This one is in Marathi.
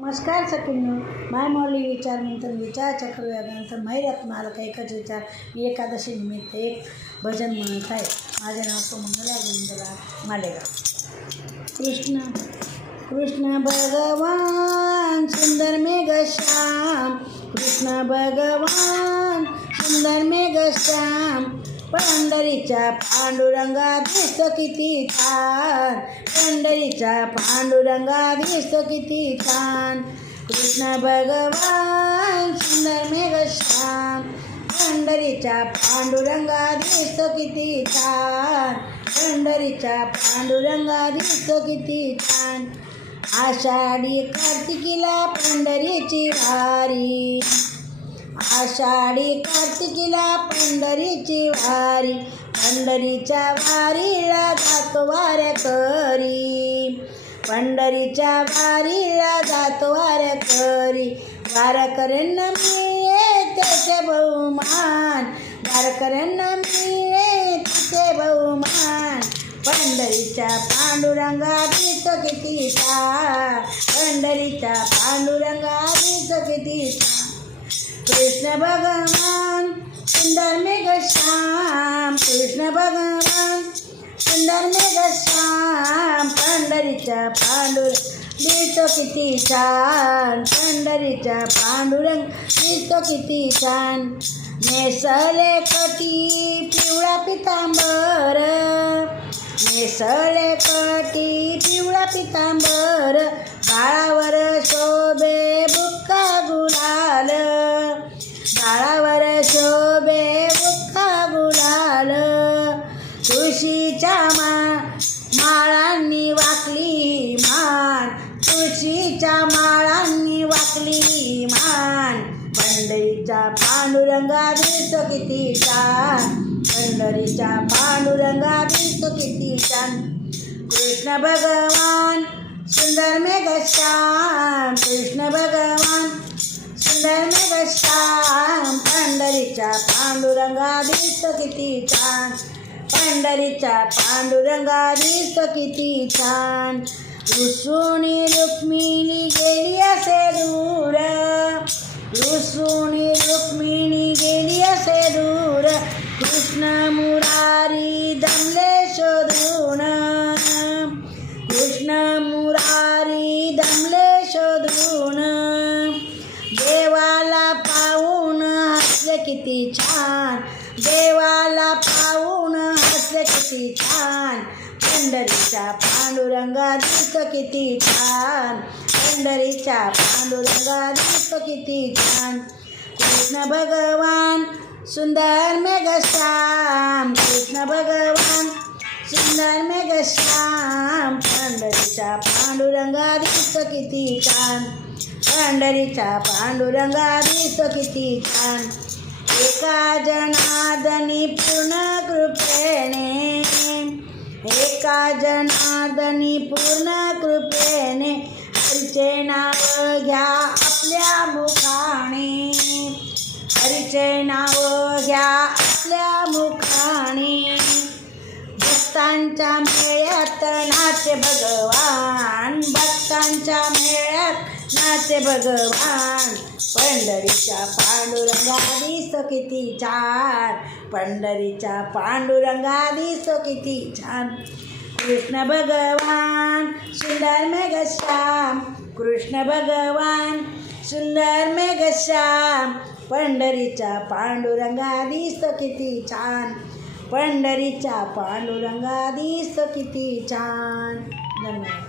नमस्कार सखींनो. माय मौली विचार मंथन विचार चक्रव्यानंतर महिरत मालक एकच विचार. मी एकादशी निमित्त एक भजन म्हणत आहे. माझे नाव सुमंगला गोविंदला मालेगाव. कृष्ण कृष्ण भगवान सुंदर मेघ श्याम. कृष्ण भगवान सुंदर मेघ श्याम. पंढरीच्या पांडुरंगा दिसतो किती छान. पंढरीच्या पांडुरंगा दिसतो किती छान. कृष्ण भगवान सुंदर मेघ श्याम पंढरीच्या पांडुरंगा दिसतो किती छान. पंढरीच्या पांडुरंगा दिसतो किती छान. आषाढी कार्तिकीला पंढरीची वारी. आषाढी कार्तिकीला पंढरीची वारी पंढरीच्या वारीला जातो वाऱ्या करी. पंढरीच्या वारीला जातो वाऱ्या करी. वारकऱ्यांना मिळे त्याचे बहुमान वारकऱ्यांना मिळे तिचे बहुमान. पंढरीच्या पांडुरंगा दिसो किती पंढरीच्या पांडुरंगा दिसो किती कृष्ण भगवान सुंदर में श्याम कृष्ण भगवान सुंदर में श्याम पंढरीच्या पांडुर दिसतो किती छान पंढरीच्या पांडुरंग दिसतो किती छान. नेसले कटी पिवळा पितांबर नेसले कटी पिवळा पितांबर बाळावर तुळशीच्या मा माळांनी वाकली मान. तुळशीच्या माळांनी वाकली मान. पंढरीच्या पांडुरंगा दिसतो किती छान. पंढरीच्या पांडुरंगा दिसतो किती छान. कृष्ण भगवान सुंदर मेघश्याम कृष्ण भगवान सुंदर मेघश्याम पंढरीच्या पांडुरंगा दिसतो किती छान. पंढरीचा पांडुरंगा दिसतो किती छान. रुसुणी रुक्मिणी गेली असे दूर. रुसुणी रुक्मिणी गेली असे दूर. कृष्ण मुरारी दमले शोधून. कृष्ण मुरारी दमले शोधून. देवाला पाहून हसले किती छान. देवाला पाहून हसले किती छान. पंढरीचा पांडुरंगा दिसतो किती छान. पंढरीचा पांडुरंगा दिसतो किती छान. कृष्ण भगवान सुंदर मेघश्याम. कृष्ण भगवान सुंदर मेघश्याम. श्याम पांडुरंगा दिसतो किती छान. पंढरीच्या पांडुरंगा दिसतो किती छान. एका जनादनी पूर्ण कृपेने एका जनार्दनी पूर्ण कृपेने हरीचे नाव घ्या आपल्या मुखाने. हरीचे नाव घ्या आपल्या मुखाने. भक्तांच्या मेळ्यात नाचे भगवान. भक्तांच्या मेळ्यात नाचे भगवान. पंढरीच्या पांडुरंगा दिसतो किती छान. पंढरीच्या पांडुरंगा दिसतो किती छान. कृष्ण भगवान सुंदर मेघश्याम कृष्ण भगवान सुंदर मेघश्याम पंढरीच्या पांडुरंगा दिसतो किती छान. पंढरीच्या पांडुरंगा दिसतो किती छान. धन्यवाद.